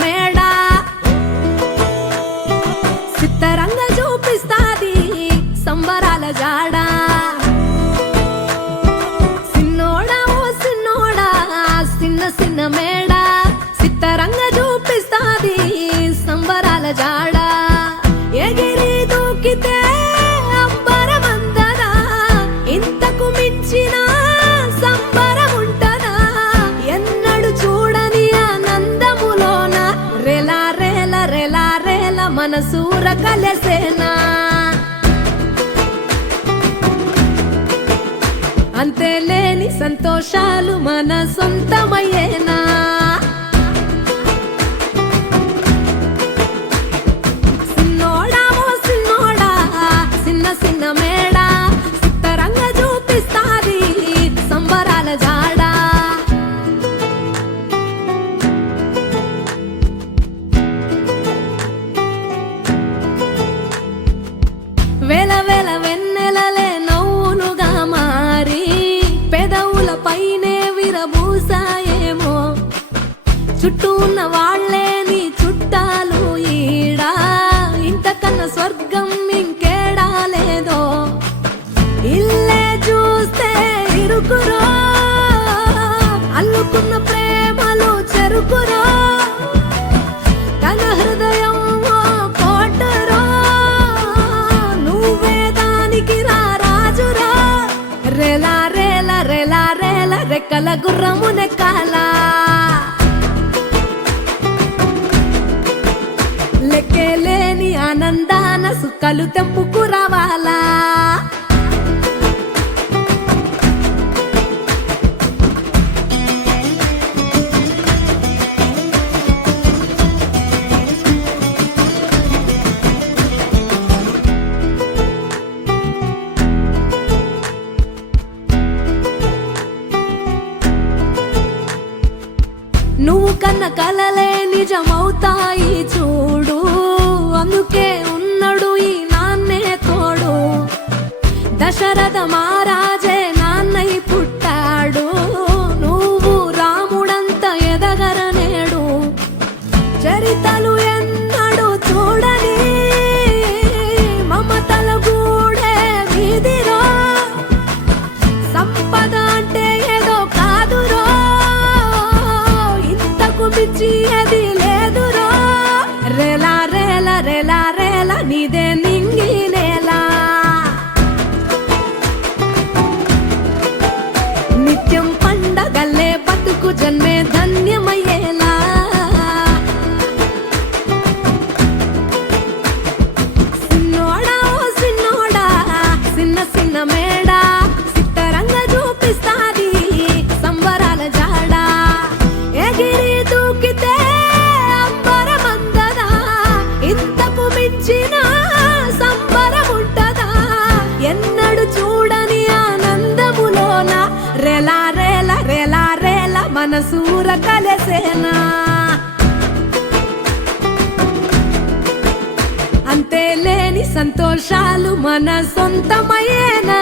మేడ సిత్తరంగా చూపిస్తాది సంబరాల జాడ సిన్నోడా ఓ సిన్నోడా సిన్న సిన్న మేడ సిత్తరంగా చూపిస్తాది సంబరాల జాడ ఎగిరి దూకితే అంబరమందదా ఇంతకు మించిన సంబరం ఉంటదా ఎన్నడు చూడని ఆనందములోన రెలా రేల రెలా రేల మనసూర కలసేనా అంతేలేని సంతోషాలు మన సొంతమయ్యేనా సిన్నోడా ఓ సిన్నోడా సిన్న సిన్న మేడ సిత్తరంగా చూపిస్తాది సంబరాల జాడ వేల వేల వెన్నెలలే నవ్వులుగా మారి పెదవుల పైనే విరబూసాయేమో చుట్టూ ఉన్న వాళ్లే నీ చుట్టాలు ఈడా ఇంతకన్నా స్వర్గం ఇంకేడా లేదో ఇల్లే చూస్తే ఇరుకురో అల్లుకున్న ప్రేమలు చెరుకురో తన హృదయం ఓ కోటరో నువ్వే దానికి రాజురా రెలా రేల రెలా రేల రెక్కల గుర్రము నెక్కాలా లెక్కేలేని ఆనందాన సుక్కలు తెంపుకు రావాలా నువ్వు కన్న కలలే నిజమవుతాయి చూడు అందుకే ఉన్నడు ఈ నాన్నే తోడు దశరథ మహారాజే నాన్నై పుట్టాడు నువ్వు రాముడంత ఎదగరనేడు చరితలు ఎన్నడు చూడని మమతల గూడే వీధిరో సంపద అంటే ఏదో కాదురో మించి అది లేదురో రెలా రేల రెలా రేల నీదే నింగి నేలా నిత్యం పండగల్లే బతుకు జన్మే ధన్యమయ్యేలా సిన్నోడా ఓ సిన్నోడా సిన్న సిన్న మేడ సిత్తరంగా చూపిస్తాది సంబరాల జాడ ఎగిరి దూకితే అంబరమందదా ఇంతకు మించిన సంబరం ఉంటదా ఎన్నడు చూడని ఆనందములోన రెలా రేల రెలా రేల మనసూర కలసేనా అంతేలేని సంతోషాలు మన సొంతమయ్యేనా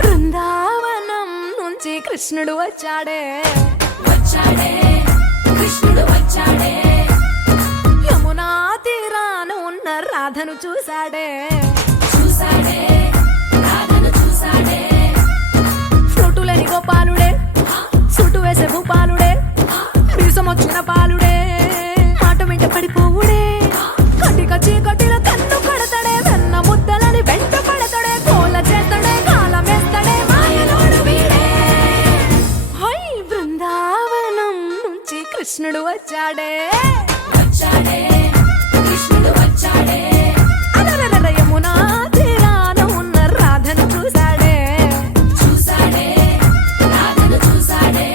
బృందావనం నుంచి కృష్ణుడు వచ్చాడే వచ్చాడే కృష్ణుడు వచ్చాడే యమునా తీరాన ఉన్న రాధను చూసాడే చూసాడే రాధను చూసాడే ఫ్రూటులని గోపాలుడే సుట్టు వేసే భూపాలుడే వీసమొచ్చిన పాలుడే మాట వెంట పడిపోవుడే కటిక చీకటిలో కన్ను కడ వచ్చాడే వచ్చాడే కృష్ణుడు వచ్చాడే అలరల యమునా తీరాన ఉన్న రాధను చూసాడే చూసాడే రాధను చూసాడే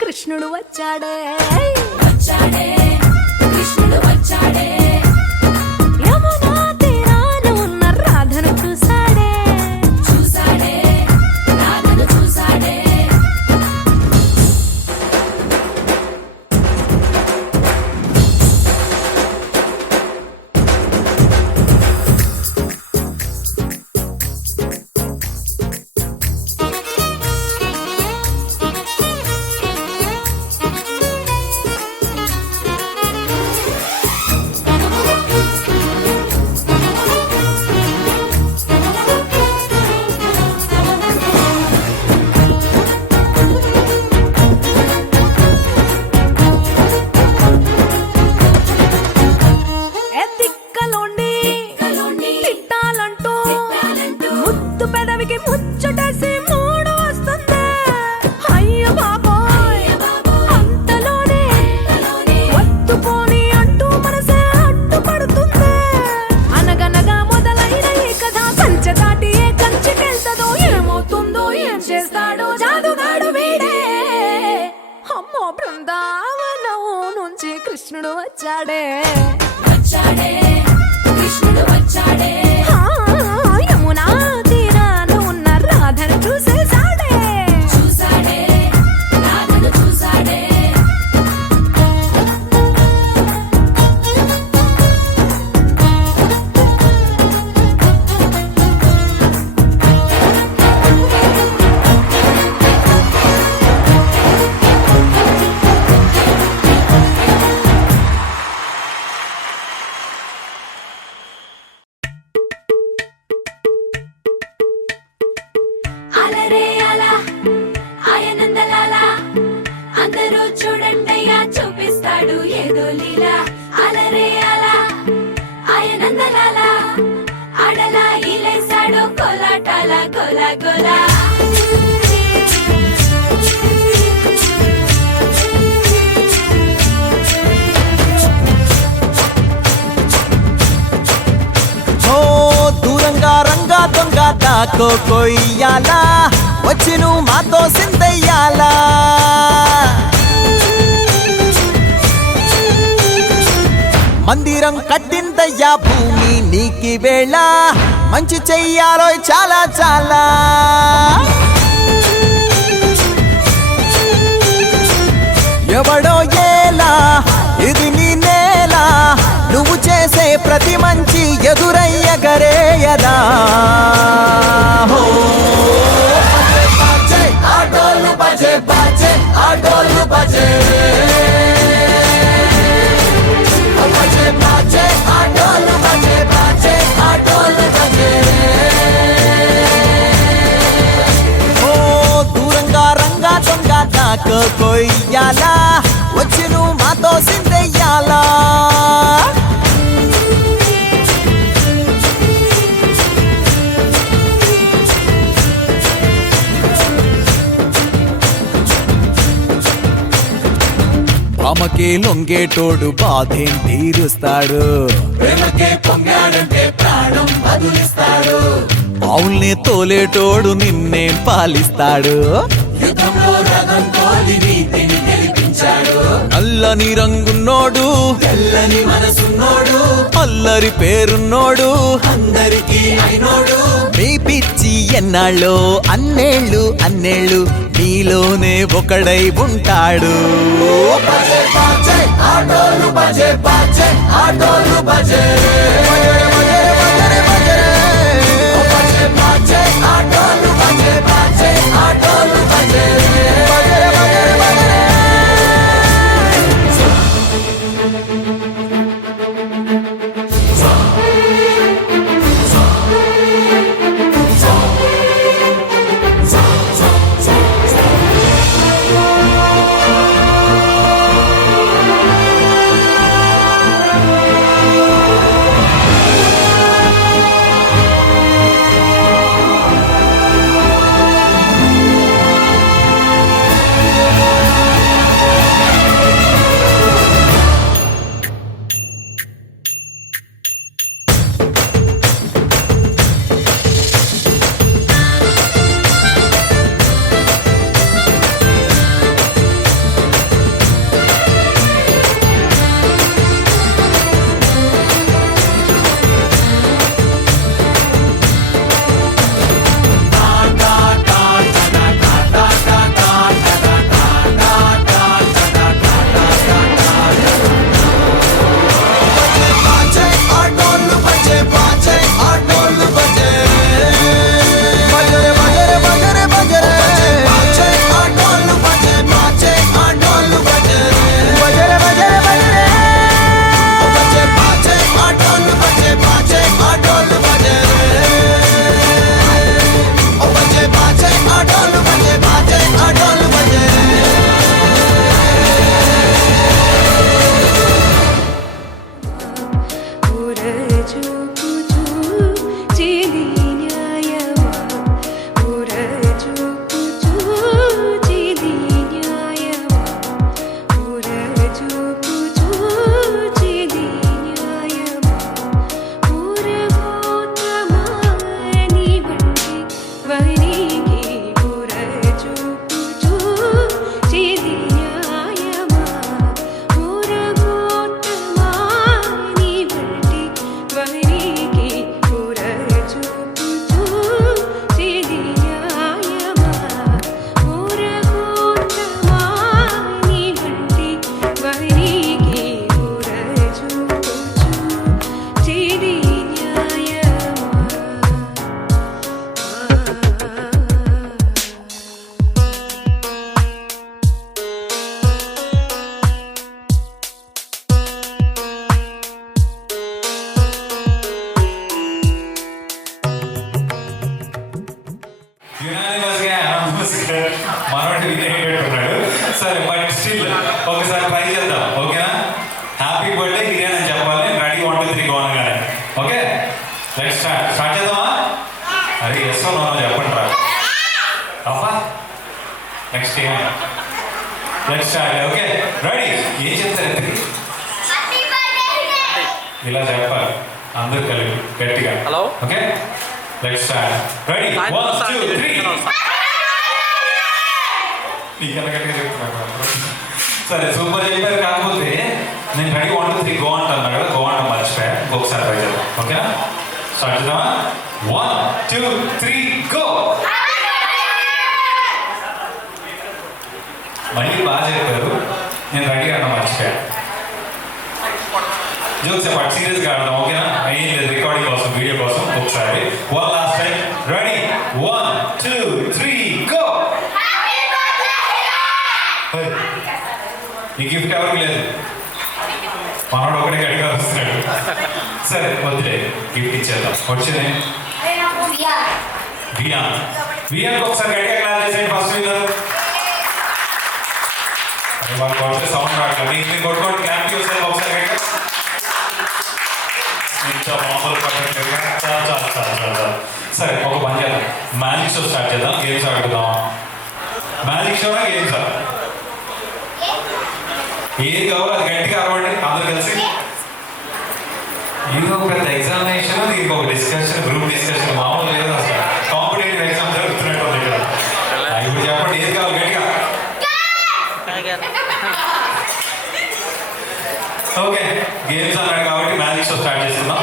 కృష్ణుడు వచ్చాడే వచ్చాడే కృష్ణుడు వచ్చాడే యమునా తీరాన ఉన్న రాధను చూసాడే చూసాడే రాధను చూసాడే ముచ్చటేసి మూడు వస్తుంది అయ్య బాబోయ్ అంతలోనే వత్తుపోని అంటూ మనసే అడ్డుపడుతుంది అనగనగా మొదలైన ఈ కథ కంచె దాటి ఏ కంచెకెళ్తదో ఏమవుతుందో ఏం చేస్తాడో జాదుగాడు వీడే అమ్మో బృందావనం నుంచి కృష్ణుడు వచ్చాడే వచ్చాడే కృష్ణుడు వచ్చాడే యమునా తీరాన ఉన్న రాధను చూసేసాడే చూసాడే రాధను చూసాడే అలరే అలా ఆయనందలాలా అందరూ చూడండయ్యా చూపిస్తాడు ఏదో లీలా అలరే అలా ఆయనందలాలా ఆడలా ఇలేసాడు కోలాటాల కోలా కోలా దూరంగా రంగా దొంగ దాకో కొయ్యాలా వచ్చి నువ్వు మాతో సిందయ్యాలా మందిరం కట్టిందయ్యా భూమి నీకి వేళ మంచి చెయ్యాలో చాలా చాలా ఎవడో ఏలా ఇది నీ నేల నువ్వు చేసే ప్రతి మంచి ఎదురయ్యగరేయదా ఆటోలు బజే బజే ఆటోలు బజే బజే బజే ఆటోలు బజే బజే ఆటోలు బజే ఓ దూరంగా రంగా దొంగ నాకు కొయ్యాలా వచ్చి నువ్వు మాతో సిందెయ్యాలా ఆమెకే లొంగేటోడు బాధేం తీరుస్తాడు ప్రేమకే పొంగాడంటే ప్రాణం బదులిస్తాడు అవుల్ని తోలేటోడు నిన్నేం పాలిస్తాడు యుద్ధంలో రథం తోలి నీతిని గెలిపించాడు నల్లని రంగున్నోడు తెల్లని మనసున్నోడు అల్లరి పేరున్నోడు అందరికీ అయినోడు మీ పిచ్చి ఎన్నాళ్ళు అన్నేళ్ళు నీలోనే ఒకడై ఉంటాడు. బజే బాజే ఆటోలు బజే బాజే ఆటోలు బజే బజే బజే బజే బాజే ఆటోలు బజే బాజే ఆటోలు బజే బజే బజే బజే. మనోడి వినేట్టున్నాడు. సరే బట్ స్టిల్ ఒకసారి ట్రై చేద్దాం. ఓకేనా? హ్యాపీ బర్త్డే కిరణ్ అని చెప్పాలి. రెడీ 1 2 3 గో అనగానే. ఓకే, లెట్స్ స్టార్ట్ చేద్దామా? అరే ఎస్ నో చెప్పండి రా అబ్బా. నెక్స్ట్ ఏం లెట్స్ స్టార్ట్. Okay ready? ఏం చెప్తారు? ఇలా చెప్పాలి అందరూ కలిపి గట్టిగా. Hello okay let's start. Ready 1 2 3. సరే సూపర్ చెప్పారు. కాకపోతే నేను రెడీ 1 2 3 గో అంటున్నా కదా, గో అంటాం మర్చిపోయా. ఒకసారి ట్రై చేద్దాం. ఓకేనా? స్టార్ట్ చేద్దామా? 1 2 3 గో. మళ్ళీ బాగా చెప్పారు. నేను రెడీ అన్నా మర్చిపోయా. జోక్స్ చెప్పండి, సీరియస్గా ఆడదాం. ఓకేనా? ఏం లేదు, రికార్డింగ్ కోసం, వీడియో కోసం. ఒకసారి one last time. Ready 1 2 3 go. ఈ గిఫ్ట్ ఎవరికి లేదు, మనోడు ఒకటే గడిగా వస్తున్నాడు. సరే వద్దులే, గిఫ్ట్ ఇచ్చేద్దాం. వచ్చింది వియాన్. వియాన్కి ఒకసారి గడిగా క్లాస్ చేసేయండి. First winner. వాళ్ళు కొడితే సౌండ్ రావట్లేదు. మీకు కొట్టుకోండి. క్లాప్ చేస్తే ఒకసారి గడిగా. మామూలు పట్టట్లేదు. చాలా. సరే ఒక పని చేద్దాం, మ్యాజిక్ షో స్టార్ట్ చేద్దాం. గేమ్స్ ఆడుకుందాం. మ్యాజిక్ షోనా గేమ్సా? ఏది కావాలో అది గట్టిగా అరవండి అందరూ కలిసి. ఇది ఒక పెద్ద ఎగ్జామినేషన్, దీనికి ఒక డిస్కషన్, గ్రూప్ డిస్కషన్. మామూలు లేదు అసలు. కాంపిటేటివ్ ఎగ్జామ్ జరుగుతున్నట్టు ఉంది ఇక్కడ. ఇప్పుడు చెప్పండి ఏది కావాలి గట్టిగా. ఓకే గేమ్స్ అన్నాడు కాబట్టి మ్యాజిక్ షో స్టార్ట్ చేస్తున్నాం.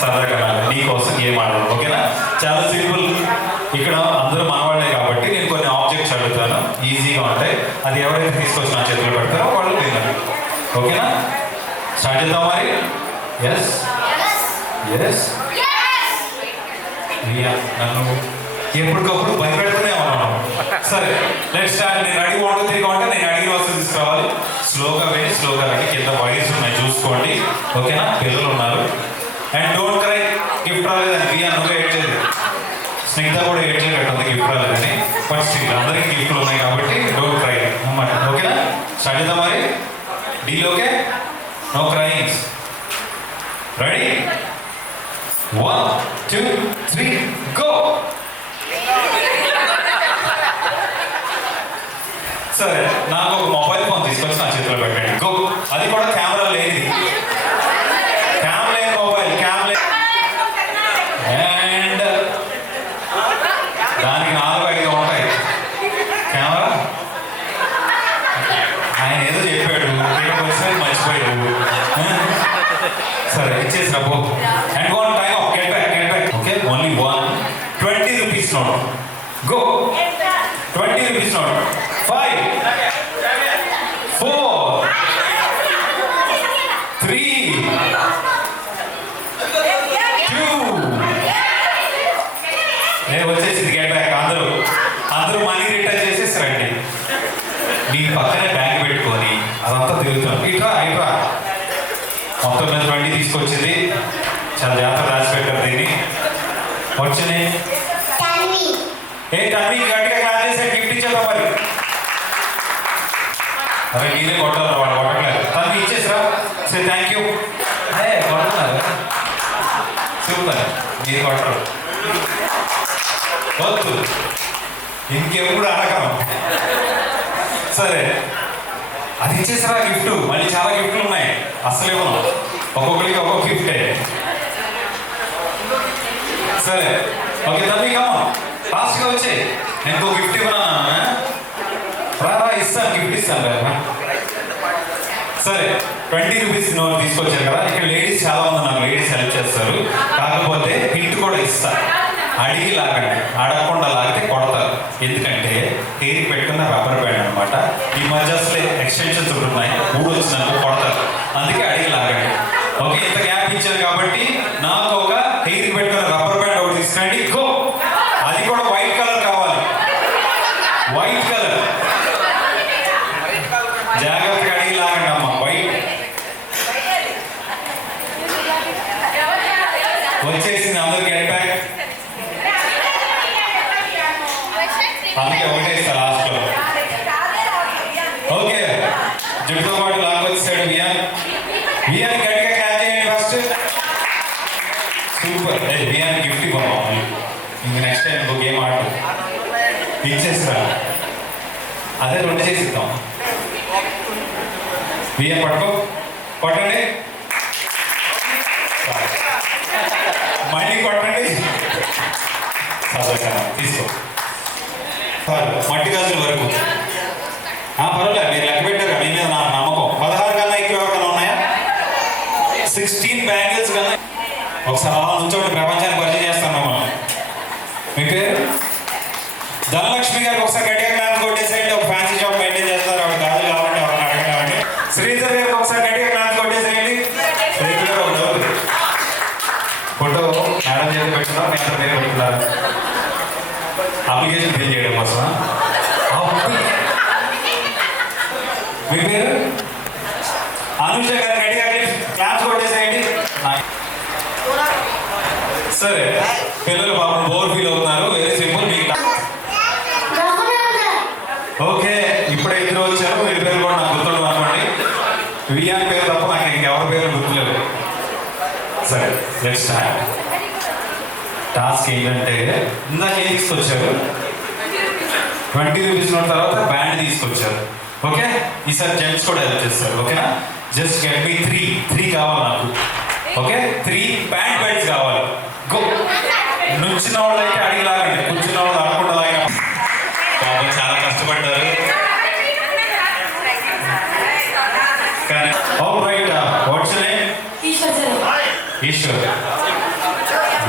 సరదాగా నీ కోసం గేమ్ ఆడదాం. ఓకేనా? చాలా సింపుల్. ఇక్కడ అందరూ మనవాళ్లే కాబట్టి అది ఎవరైతే తీసుకొచ్చి నా చేతిలో పెడతారో వాళ్ళు విన్నర్. ఓకేనా? స్టార్ట్ చేద్దాం మరి. ఎస్ ఎస్ నన్ను ఎప్పటికప్పుడు భయపెడుతూనే ఉన్నాను. సరే లెట్స్ స్టార్ట్. నేను అడిగి 1 2 3 కౌంటే నేను అడిగిన వస్తువు తీసుకురావాలి. స్లోగా వెళ్ళి స్లోగా రండి. కింద వైర్స్ ఉన్నాయి చూసుకోండి. ఓకేనా? పిల్లలు ఉన్నారు. And don't cry. గిఫ్ట్ రాలేదని బియ్యం నువ్వే ఏడ్ చేయదు. స్నిగ్ధ కూడా ఏడ్ చేయబెట్టుంది గిఫ్ట్ రాలేదని. ఫస్ట్ అందరికీ గిఫ్ట్లు ఉన్నాయి కాబట్టి డోంట్ క్రై అన్నమాట. ఓకేనా? స్టార్ట్ చేద్దాం మరి. Deal okay? No cryings. Ready? 1 2 3 go. సరే నాకు ఒక మొబైల్ ఫోన్ తీసుకొచ్చి నా చేతిలో పెట్టండి. గో. అది కూడా కెమెరా లేనిది. క్యామ్ లేని మొబైల్. క్యామ్ లేని అండ్ దానికి 4 5 ఉంటాయి. కెమెరా ఆయన ఏదో చెప్పాడు ఇక్కడికి వచ్చి మర్చిపోయాడు. సరే ఇచ్చేసి రాబో. And 1 time of. Get back. Okay only 1 20 rupees note. Go. 20 rupees note. 5 4 3 2 వచ్చేసింది. Get back. అందరూ మనీ రిటర్న్ చేసేసి రండి. మీ పక్కనే బ్యాంక్ పెట్టుకొని అదంతా తిరుగుతాం. ఇట్రా మొత్తం మీద 20 తీసుకొచ్చింది. చాలా జాగ్రత్త రాసి పెట్టారు దీన్ని. వచ్చినాయి తన్వి గట్టిగా క్లాస్ చేసే గిఫ్ట్ ఇచ్చేద్దాం మరి. అరే నేనే కొట్టాలి వాడు కొట్టలేదు. తన్వి ఇచ్చేసిరా. Say thank you. అదే కొడుతున్నారు సూపర్. మీరు కొట్టరు వద్దు ఇంకెప్పుడు అడగను. సరే అది ఇచ్చేసిరా గిఫ్ట్. మళ్ళీ చాలా గిఫ్ట్లు ఉన్నాయి. అసలు ఇవ్వను. ఒక్కొక్కరికి ఒక్కొక్క గిఫ్టే. సరే ఓకే తమ్మి కమ్మా ఫాస్ట్గా వచ్చి నేను ఇంకో గిఫ్ట్ ఇవ్వనా? రా ఇస్తాను. గిఫ్ట్ ఇస్తాను రా. సరే 20 రూపీస్ నోట్ తీసుకొచ్చారు కదా. ఇక్కడ లేడీస్ చాలా మంది నాకు లేడీస్ హెల్ప్ చేస్తారు. కాకపోతే హింట్ కూడా ఇస్తా. అడిగి లాగండి. అడగకుండా లాగితే కొడతారు. ఎందుకంటే హెయిర్కి పెట్టుకున్న రబ్బర్ బ్యాండ్ అనమాట. ఈ మధ్య అసలు ఎక్స్టెన్షన్స్ ఉన్నాయి. 3 వచ్చినాక కొడతారు. అందుకే అడిగి లాగండి. ఓకే ఇంత గ్యాప్ ఇచ్చారు కాబట్టి నాకు ఒక హెయిర్కి పెట్టుకున్న రబ్బర్ బ్యాండ్ ఒకటి తీసుకురండి. గో. అది కూడా వైట్ కలర్ కావాలి. White colour. జాగ్రత్తగా అడిగి లాగండి అమ్మ. వైట్ వచ్చేసింది. అందరికి గెట్ బ్యాక్. అందుకే ఒకటే ఇస్తా లాస్ట్లో. ఓకే జుట్టుతో పాటు లాగ్ వచ్చేసాడు వియాన్. వియాన్ గట్టిగా క్యాచ్ చేయండి ఫస్ట్. సూపర్. వియాన్ గిఫ్ట్ ఇవ్వాలి. ఇంక నెక్స్ట్ టైం ఇంకో గేమ్ ఆడు. ఇచ్చేస్తా. అదే 2 చేసి ఇద్దాం. వియాన్ కొట్టండి. మళ్ళీ కొట్టండి. తీసుకో. మట్టి గాజుల వరకు పర్వాలేదు. మీరు లెక్క పెట్టారు. మీ మీద నాకు నమ్మకం. 16 కన్నా ఎక్కువ ఎవరికైనా ఉన్నాయా? 16 బ్యాంగిల్స్ కన్నా. ఒకసారి అలా నుంచోటి ప్రపంచాన్ని పరిచయం చేస్తాను మనం. మీ పేరు? ధనలక్ష్మి గారికి ఒకసారి గట్టిగా క్లాస్ కొట్టేసేయండి. ఒక ఫ్యాన్సీ షాప్ మెయింటైన్ చేస్తారు. ఆవిడ గాజులు కావాలంటే ఎవరైనా అడగండి. శ్రీధర్ గారికి ఒకసారి గట్టిగా క్లాస్ కొట్టేసేయండి. శ్రీధర్ ఒక డౌట్. ఫోటో మేడం చేసి పెట్టుకున్నారు. నేను పేరు పెట్టుకున్నారు. అప్లికేషన్ ఫిల్ చేయడం కోసం. మీ పేరు? అనుష గారు గట్టిగా క్లాస్ కొట్టేసేయండి. సరే పిల్లలు పాపం బోర్ ఫీల్ అవుతున్నారు. Very simple. మీకు ఓకే ఇప్పుడే ఇద్దరు వచ్చారు. వీరి పేరు కూడా నాకు గుర్తుండవు అనుకోండి. వియాన్ పేరు తప్ప నాకు ఇంకెవరి పేరు గుర్తులేవు. సరే లెట్స్ స్టార్ట్. టాస్క్ ఏంటంటే ఇందాక ఏం తీసుకొచ్చారు? 20 రూపీస్ నోట్ తర్వాత బ్యాండ్ తీసుకొచ్చారు. ఓకే ఈసారి జెంట్స్ కూడా హెల్ప్ చేస్తారు. ఓకేనా? జస్ట్ గెట్ మీ 3 కావాలి నాకు. ఓకే 3 బ్యాండ్ బెల్ట్స్ కావాలి. గో. నుంచిన వాళ్ళు అయితే అడిగి లాగండి. కూర్చున్న వాళ్ళు అడగకుండా లాగిన. బాబు చాలా కష్టపడ్డారు. కానీ రైట్ వాట్స్ నేమ్? ఈశ్వర్.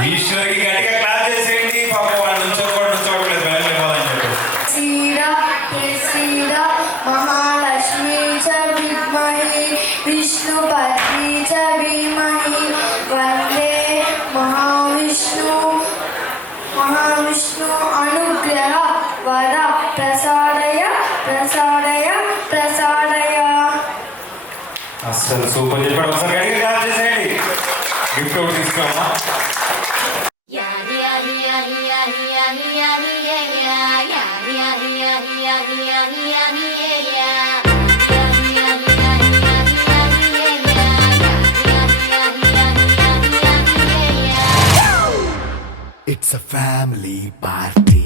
ఈశ్వర్కి గట్టిగా క్లాస్ చేసేయండి. పాపం వాళ్ళు నుంచోట్లేదు. వెళ్ళిపోవాలని చెప్పి మహావిష్ణు అనుగ్రహ వర ప్రసాదయ ప్రసాదయ ప్రసాదయ. అసలు సూపర్ చెప్పాడు. ఒకసారి గట్టిగా క్లాప్ చేసేయండి. గిఫ్ట్ ఒకటి తీసుకోమ్మా. It's a family party.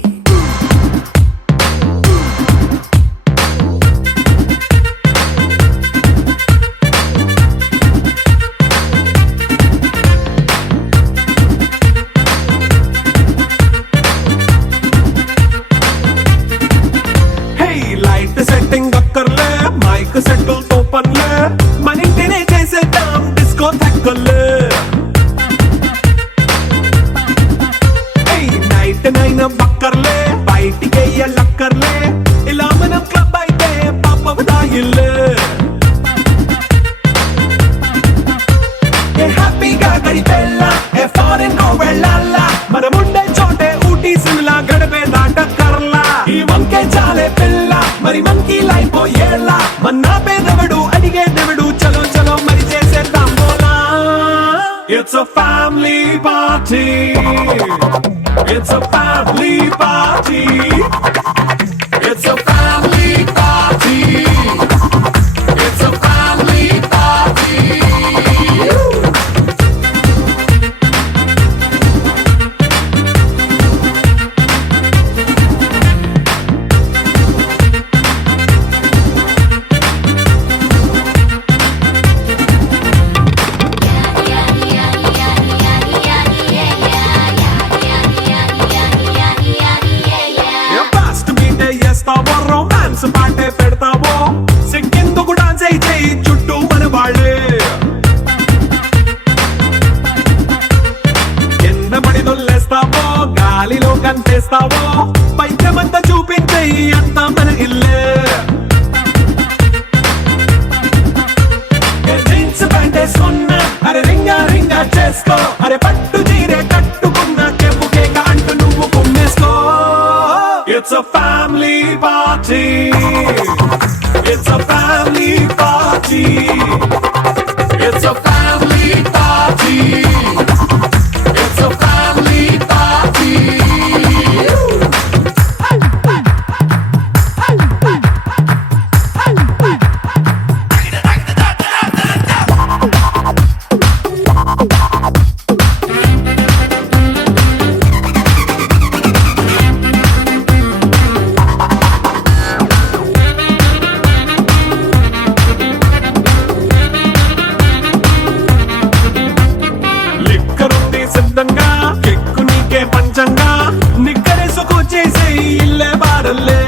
Hey, light setting అక్కర్లే, మైక్ సెట్టుల్ తో పనిలే, మన ఇంటినే చేసేద్దాం డిస్కో థక్కర్లే. నైట్ బక్కర్లే, బయటికి లక్కర్లే, ఇలా మనం క్లబ్ అయితే పాపదాయిల్లే. హ్యాపీగా గడిపెళ్ళ ఏ ఫారెన్ నో వెళ్ళాల, మనముండే చోటే ఊటీ సిమ్లా గడిపే దాటక్కర్లా. ఈ వంకే చాలే పిల్ల, మరి మంకీ లైఫ్ ఏళ్ళ, మన్నా పేదవడు అడిగేదెవడు, చలో చలో మరి చేసేద్దాం బోలా. It's a family party. It's a family party. It's a family party. It's a family party. Romance పాటే పెడతావో, సిక్కిందుకు డాన్స్ అయి చేయి చుట్టూ మన వాళ్ళే. కింద పడి దొల్లేస్తావో, గాలిలో కంటేస్తావో, పైకమంతా చూపించేయి అంతా మన ఇల్లే. జీన్స్ ప్యాంట్ వేసుకున్నా, అరే రింగా రింగా చేసుకో, అరే పట్టు చీరే కట్టుకున్నా, కెప్పు కేక అంటూ నువ్వు కుమ్మేసుకో. It's a family party. It's a family party. It's a family party. It's a family party. కెక్కు నీకే పంచంగా, నిక్కరేసుకు చేసే ఇల్లే బారల్లే.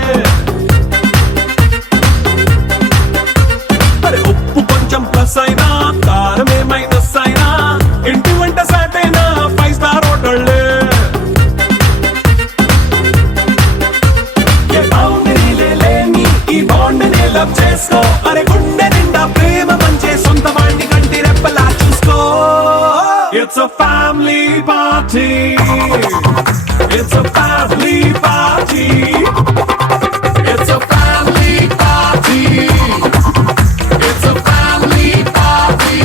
మరి ఉప్పు కొంచెం ప్లస్ అయినా, కారమే మైనస్ అయినా, ఇంటి వంట సాటైనా 5 స్టార్ హోటళ్ళే. ఏ బౌండరీలే లేని ఈ బాండ్ని లవ్ చేసుకో, అరే గుండె నిండా ప్రేమ మంచే సొంత వాణ్ణి కంటి రెప్పలా చూసుకో. It's a family party. It's a family party. It's a family party. It's a family party.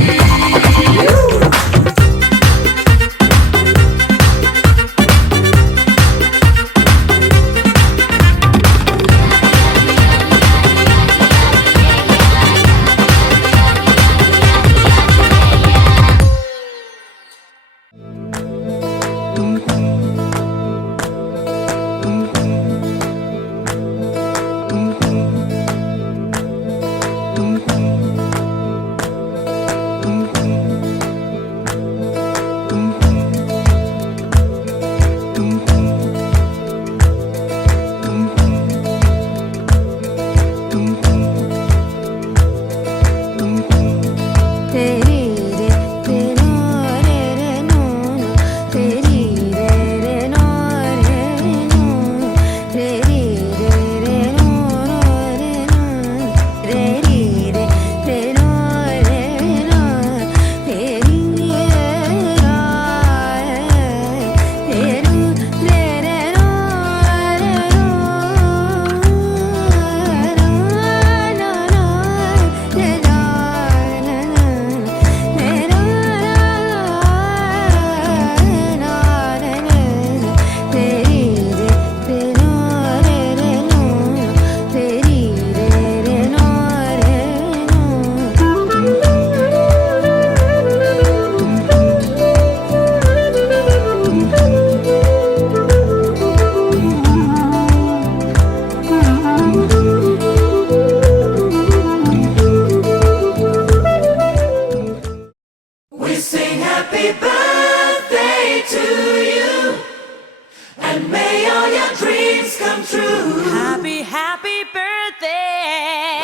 and may all your dreams come true. Happy, happy birthday.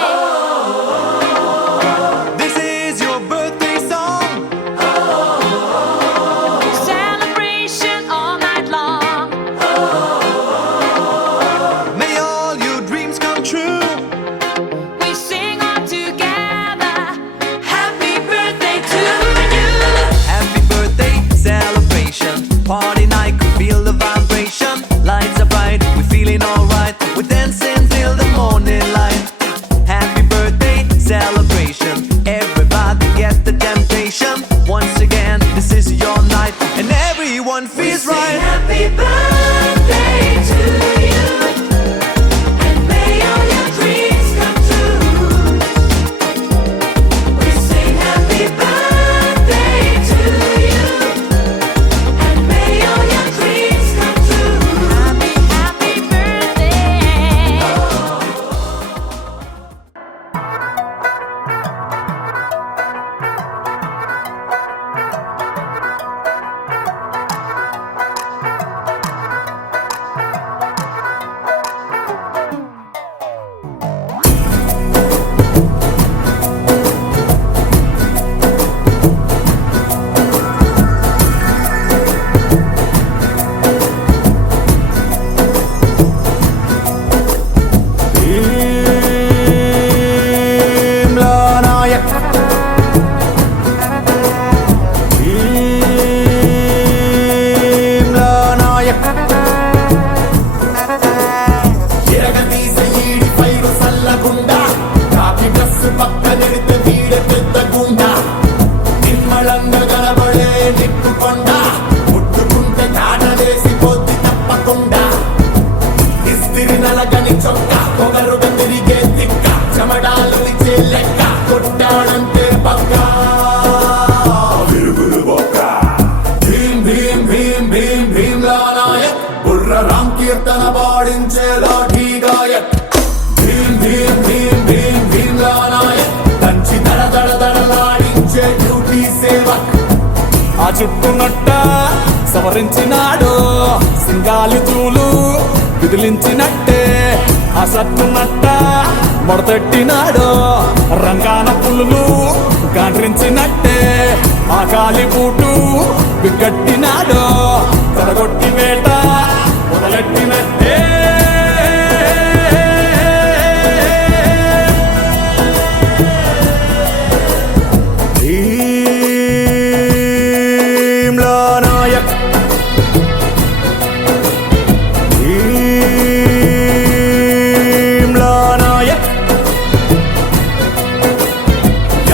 This is your birthday song. Celebration all night long. May all your dreams come true. We sing all together. Happy birthday to you. Happy birthday celebration. Party night, could feel the vibration. Lights are bright, we're feeling alright. We're dancing till the morning light. Happy birthday celebration. Everybody get the temptation. Once again, this is your night, and everyone feels Sing right. happy birthday to you, and may all your dreams come true. We sing happy birthday to you, and may all your dreams come true. Happy, happy birthday. చొక్కా పొగరుగా తిరిగే తిక్క చెమడాలు ఇచ్చే లెక్క కొట్టాడంటే పక్కా విరుగుడు బొక్క భీం భీం భీం భీం భీమ్లా నాయక్ బుర్ర రామ్ కీర్తన పాడించే లాఠీ గాయక్ భీం భీం భీం భీం భీమ్లా నాయక్ దంచి దడ దడ దడలాడించే డ్యూటీ సేవక్ ఆ చుట్టునట్ట సవరించినాడు సింగాలి తూలు విదిలించినట్టే ఆ సత్తునట్ట మొడతెట్టినాడు రంగాన పులులు గాండ్రించినట్టే ఆ కాలి బూటు బిగ్గట్టినాడు తడగొట్టి వేట మొదలెట్టినట్టే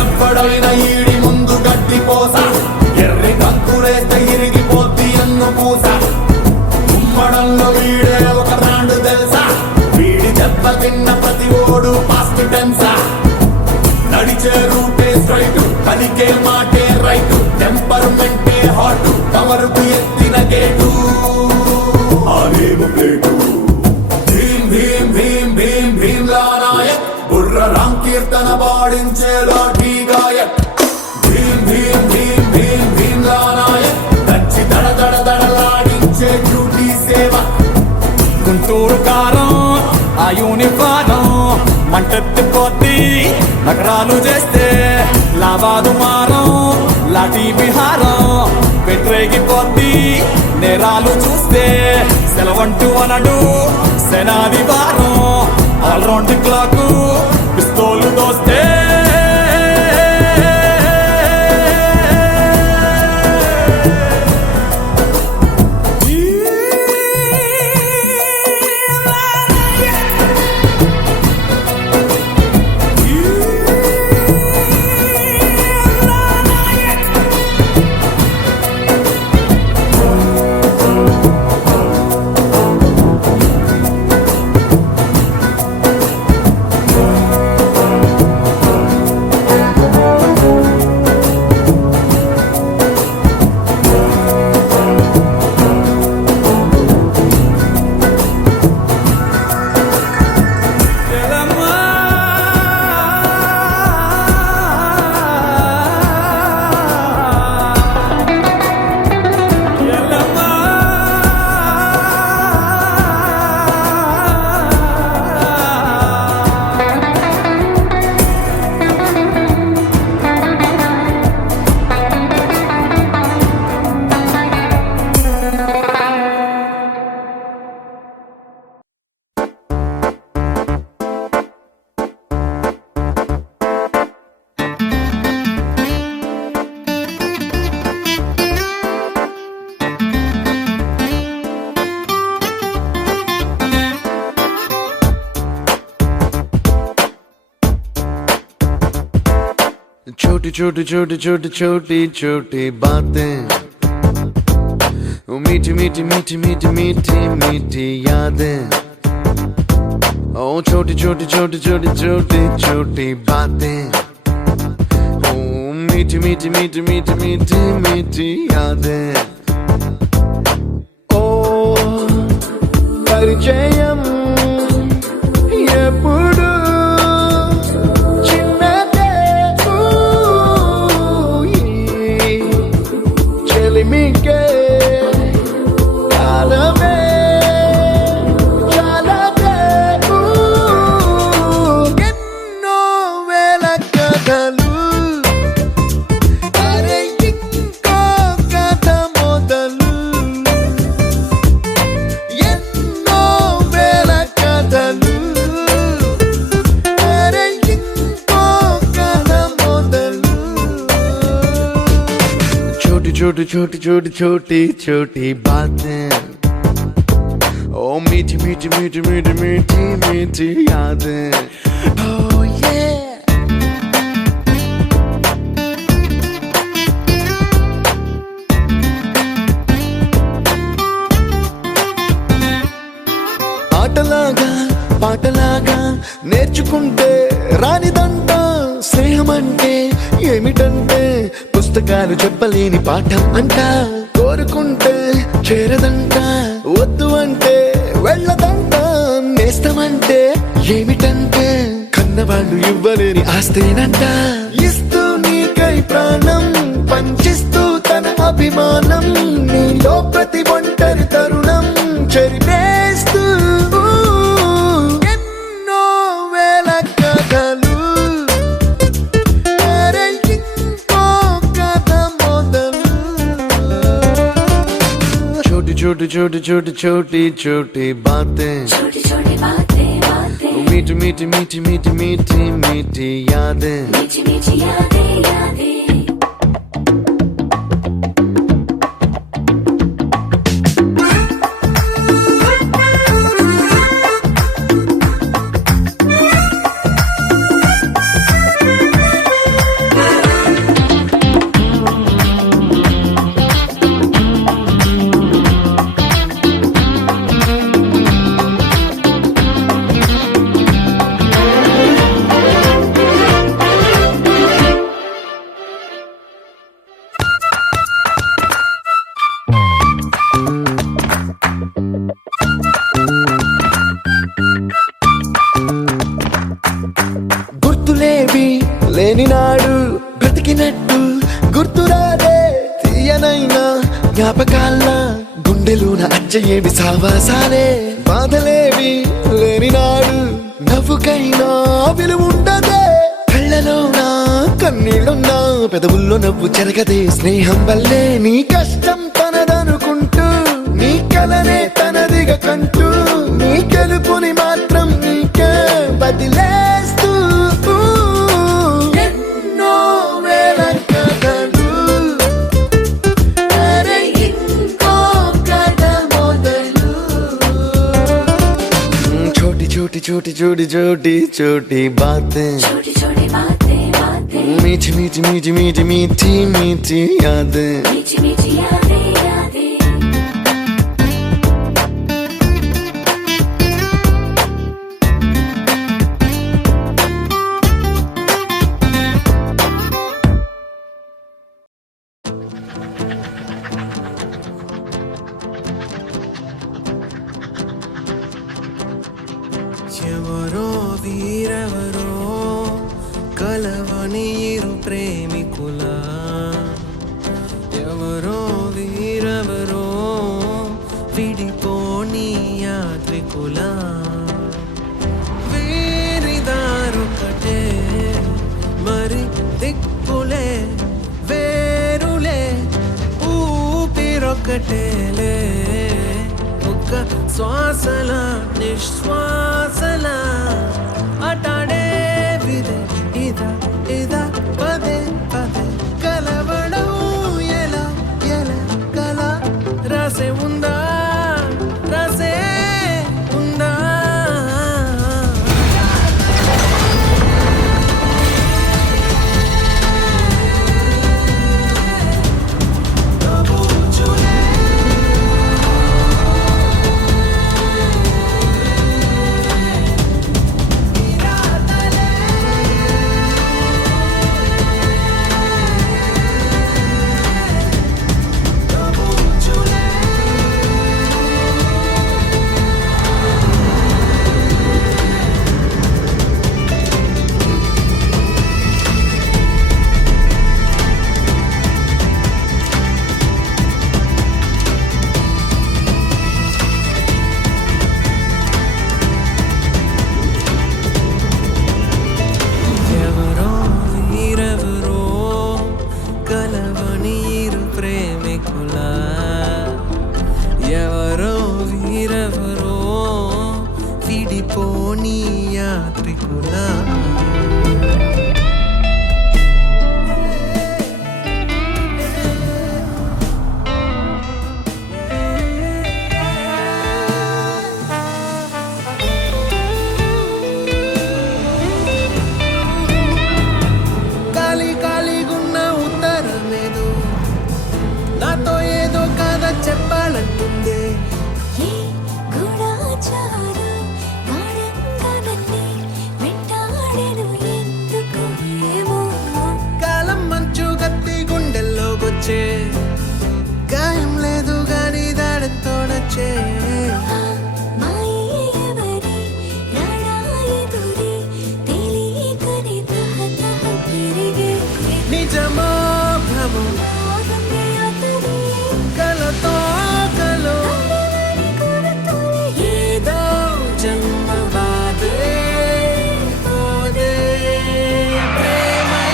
ఎవ్వడైనా ఈడి ముందు గడ్డి పోస ఎర్రి కంకులేస్తే ఇరిగిపోద్ది అన్ను పూస ఉమ్మడంలో వీడే ఒక బ్రాండ్ తెలుసా వీడి దెబ్బ తిన్న ప్రతి ఓడు పాస్ట్ టెన్సా నడిచే రూటే స్ట్రైట్ పలికే మాటే రైట్ టెంపర్మెంటే హాట్ కవరుకు ఎత్తిన గేటు ఆలేము ప్లేటు భీం భీం భీం భీం భీమ్లా నాయక్ బుర్ర రామ్ కీర్తన పాడించే లాఠీ గాయక్ భీం భీం భీం భీం భీమ్లా నాయక్ దంచి దడ దడ దడలాడించే డ్యూటీ సేవ గుంటూరు కారం ఆ యూనిఫారం మంటెత్తిపోద్ది నగరాలు చేస్తే లావాదు మారం లాఠీ విహారం పెట్టరేగిపోద్ది నేరాలు చూస్తే సెలవంటూ అనడు సెనాది వారం ఆల్రౌండ్ క్లాక్ పిస్తోలు దోస్తే छोटी छोटी छोटी छोटी छोटी छोटी बातें, ओ मीठी मीठी मीठी मीठी मीठी मीठी यादें। ओ छोटी छोटी छोटी छोटी छोटी छोटी बातें, ओ मीठी मीठी मीठी मीठी मीठी मीठी यादें। ओ परिचయం ఎప్పుడు చిన్నదే, చెలిమికే కాలమే చాలదే. ఎన్నో వేల కథలు, అరే ఇంకో కథ మొదలు. ఎన్నో వేల కథలు, అరే ఇంకో కథ మొదలు. छोटी छोटी छोटी छोटी छोटी छोटी बातें, ओ मीठी मीठी मीठी मीठी मीठी मीठी यादें. Oh yeah. ఆటలాగా పాటలాగా నేర్చుకుంటే రానిదంట స్నేహం అంటే ఏమిటంటే పుస్తకాలు చెప్పలేని పాఠం అంట. కోరుకుంటే చేరదంట, వద్దు అంటే వెళ్ళదంట. నేస్తమంటే ఏమిటంటే కన్నవాళ్ళు ఇవ్వలేని ఆస్తేనంట. ఇస్తూ నీకై ప్రాణం పంచిస్తూ తన అభిమానం, నీలో ప్రతి ఒంటరి తరుణం చెరిపేస్తూ ఎన్నో వేల కథలు, అరే ఇంకో కథ మొదలు. छोटी छोटी छोटी छोटी छोटी छोटी बातें, छोटी छोटी बातें बातें, मीठी मीठी मीठी मीठी मीठी मीठी यादें. मीठी मीठी यादें यादें। గుర్తులేవి లేని నాడు బ్రతికినట్టు గుర్తురాదే తీయనైనా జ్ఞాపకాల గుండెలోన అచ్చయేవి సావాసాలే. బాధలేవి లేని నాడు నవ్వుకైనా విలువుండదే. కళ్ళలోన కన్నీళ్ళున్నా పెదవుల్లో నవ్వు చెరగదే. స్నేహం వల్లే నీ కష్టం తనదనుకుంటూ, నీ కలనే తనదిగా కంటూ, నీ గెలుపుని మాత్రం నీకే బదిలేస్తూ ఎన్నో వేల కథలు, అరే ఇంకో కథ మొదలు. छोटी छोटी छोटी छोटी छोटी छोटी बातें, छोटी छोटी बातें बातें, मीठी मीठी मीठी मीठी मीठी मीठी यादें. मीठी मीठी यादें यादें। ఎవరో వీరెవరో కలవని ఇరు ప్రేమికుల, ఎవరో వీరెవరో విడిపోని యాత్రికుల. వీరిదారొకటే మరి దిక్కులే వేరులే, ఊపిరొకటేలే. ఒక్క శ్వాసల నిశ్వాసల అటాడే విదే ఇదా ఇదా పదే పదే కలవడం ఎలా ఎలా కల రాసే ఉందా రాసే ఉందా. విడిపోని యాత్రికులా ఖాళీ ఖాళీగున్న ఉత్తరమేదో నాతో ఏదో కథ చెప్పాలంటుందే ఏ గూఢాచారం గాఢంగా నన్నే వెంటాడెను ఎందుకు ఏమో కాలం మంచు కత్తి గుండెల్లోకొచ్చే గాయం లేదు గాని దాడంతో నచ్చే మాయే ఎవరి రాడాయిదురి తెలియకని తహతహ పెరిగే నిజమో భ్రమో ఆగమే అతని కలతో కలో కొరతోనే ఏదో జన్మ బాధే పోదే ప్రేమై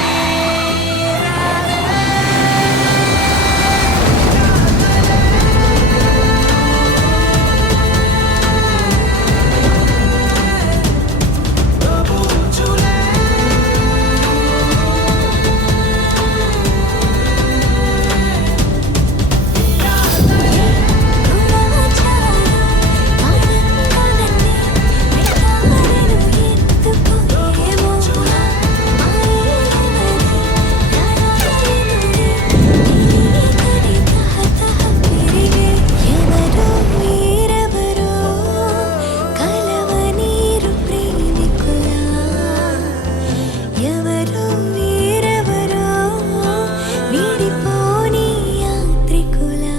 ఎవరో వీరెవరో వీడిపోని యాత్రికులా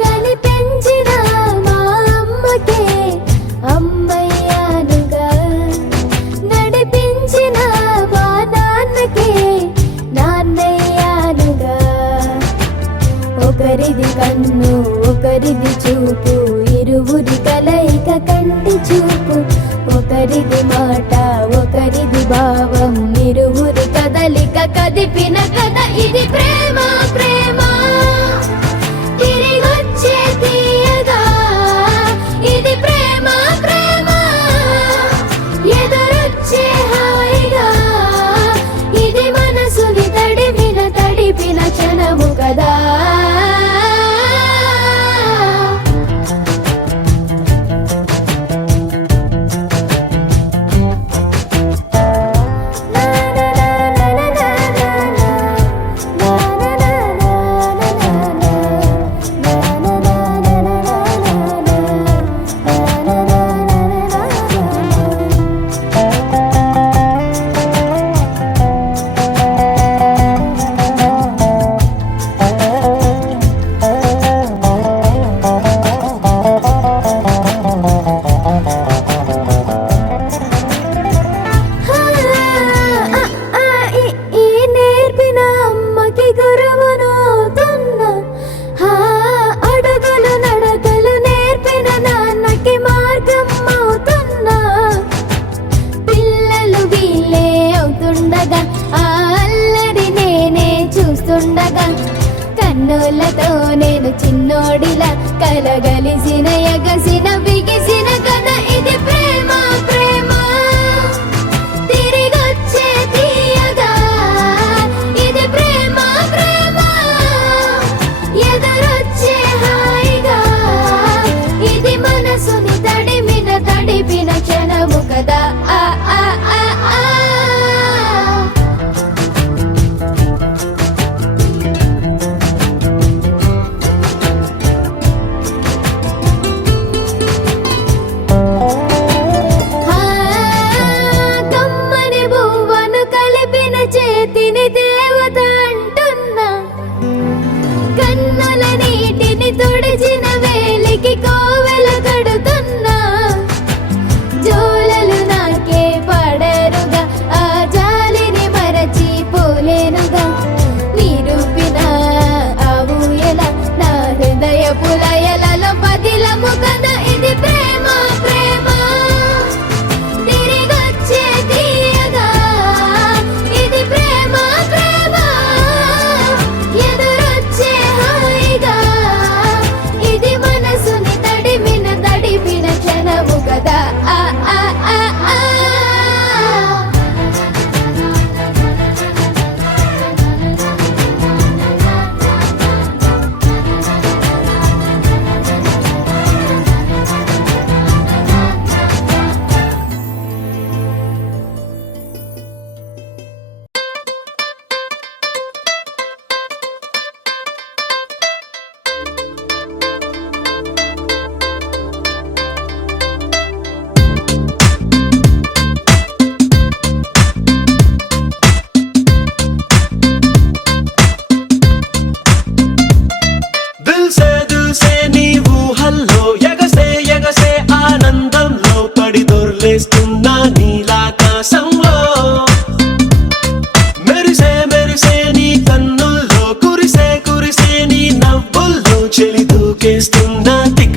కనిపించిన మా అమ్మకే అమ్మయ్యానుగా నడిపించిన మా నాన్నకే నాన్నయ్యానుగా ఒకరిది కన్ను ఒకరిది చూపు ఇరువురి కలయిక కంటి చూపు ఒకరిది మాట ఒకరిది భావం ఇరువురి కదలిక కదిపిన కథ ఇది ప్రేమ ప్రేమ తిరిగొచ్చే తీయగా ఇది ప్రేమ ప్రేమ ఎదురొచ్చే హాయిగా ఇది మనసుని తడిపిన క్షణము కదా కన్నులతో నేను చిన్నోడిలా కలగలిసిన ఎగసిన బిగిసిన కథ ఇది ప్రేమ ప్రేమ తిరిగొచ్చే తీయగా ఇది ప్రేమ ప్రేమ ఎదురొచ్చే హాయిగా ఇది మనసుని తడిపిన క్షణము కదా ఆ ఆ ఆ ఆ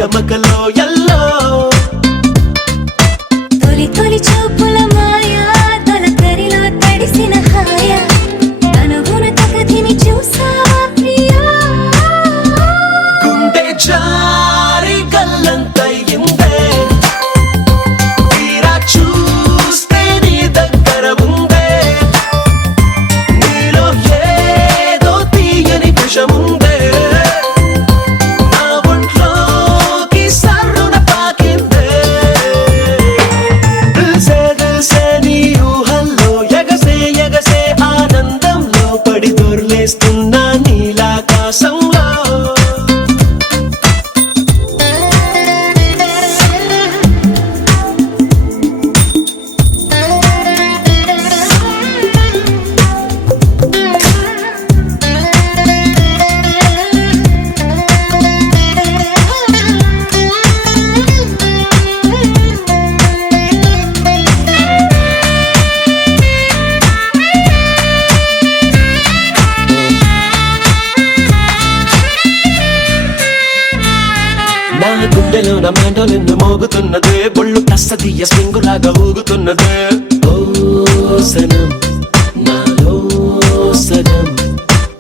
తికమకలో ఎల్లో తొలి తొలి చూపుల మాయా తొలకరిలో తడిసిన హాయ అనుగుణ తగదిని చూసావా ప్రియా గుండె జారి గల్లంతయిందే తీరా చూస్తే నీ దగ్గర ఉందే నీలో ఏదో తీయని విషముందే నా ఒంట్లోకి సర్రున పాకిందే దిల్సే నీ ఊహల్లో ఎగసే ఎగసే ఆనందంలో పడి దొర్లేస్తున్నా నీలాకాశంలో నా గుండెలో నా మెండోలిన్ను మోగుతున్నదే బొళ్ళు కస్తదీయ స్వింగులాగా ఊగుతున్నదే ఓ సనం నాలో సగం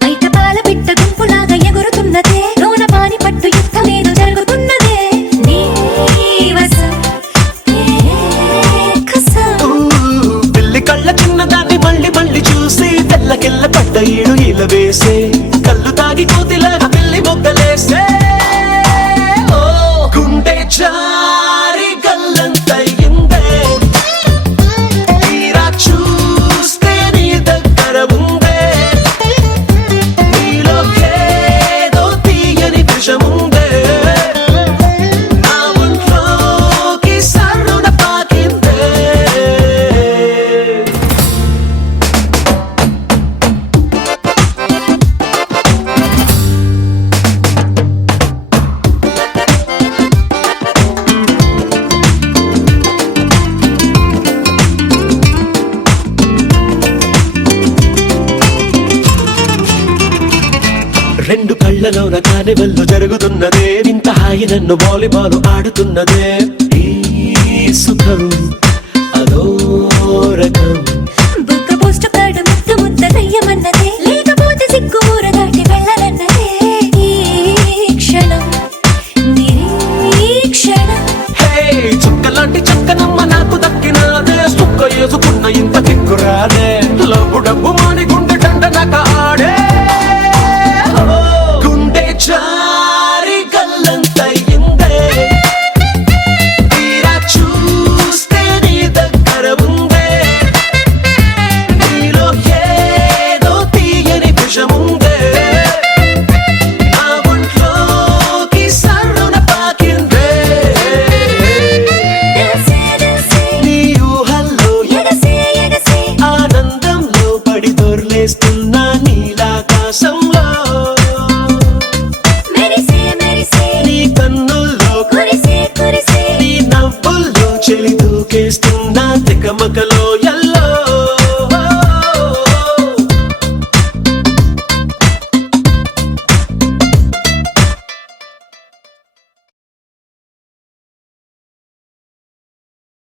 బయట పాల పిట్ట గుంపులాగా ఎగురుతున్నదే లోన పాని పట్టు యుద్ధమేదో జరుగుతున్నదే నీ వసం ఏ కసం పిల్లి కళ్ళ చిన్నదాన్ని మళ్ళీ మళ్ళీ చూసి తెల్లకెళ్ళ పడ్డ ఈడు ఇలా వేసే కళ్ళు తాగి కోతిలాగా పిల్లి మొగ్గలేసే ఓ గుండె జారి గల్లంతయిందే తీరా చూస్తే నీ దగ్గర ఉందే నీలో ఏదో తీయని విషముందే నా ఒంట్లోకి సర్రున పాకిందే రెండు కళ్ళలోన కానివల్లు జరుగుతున్నదే వింత హాయి నన్ను వాలీబాల్ ఆడుతున్నదే ఈ సుఖం అదో రకం బుక్క పోస్ట్ కార్డు ముద్దు ముద్దనయ్యమన్నదే లేకపోతే సిగ్గు ఊర దాటి వెళ్ళనన్నదే ఈ క్షణం నిరీక్షణం హే చుక్కలాంటి చక్కనమ్మ నాకు దక్కినాదే సుక్క వేసుకున్న ఇంత దిక్కురాదే లబ్బు డబ్బు మాని గుండె డండ నక ఆడే ఓ, గుండె జారి గల్లంతయిందే తీరా చూస్తే నీ దగ్గర ఉందే నీలో ఏదో తీయని విషముందే నా ఒంట్లోకి సర్రున పాకిందే ఎగసే ఎగసే నీ ఊహల్లో ఎగసే ఎగసే ఆనందంలో పడి దొర్లేస్తున్నా నీలాకాశంలో మెరిసే మెరిసే నీ కన్నుల్లో కురిసే కురిసే నీ నవ్వుల్లో చెలి దూకేస్తున్నా తికమకలో ఎల్ల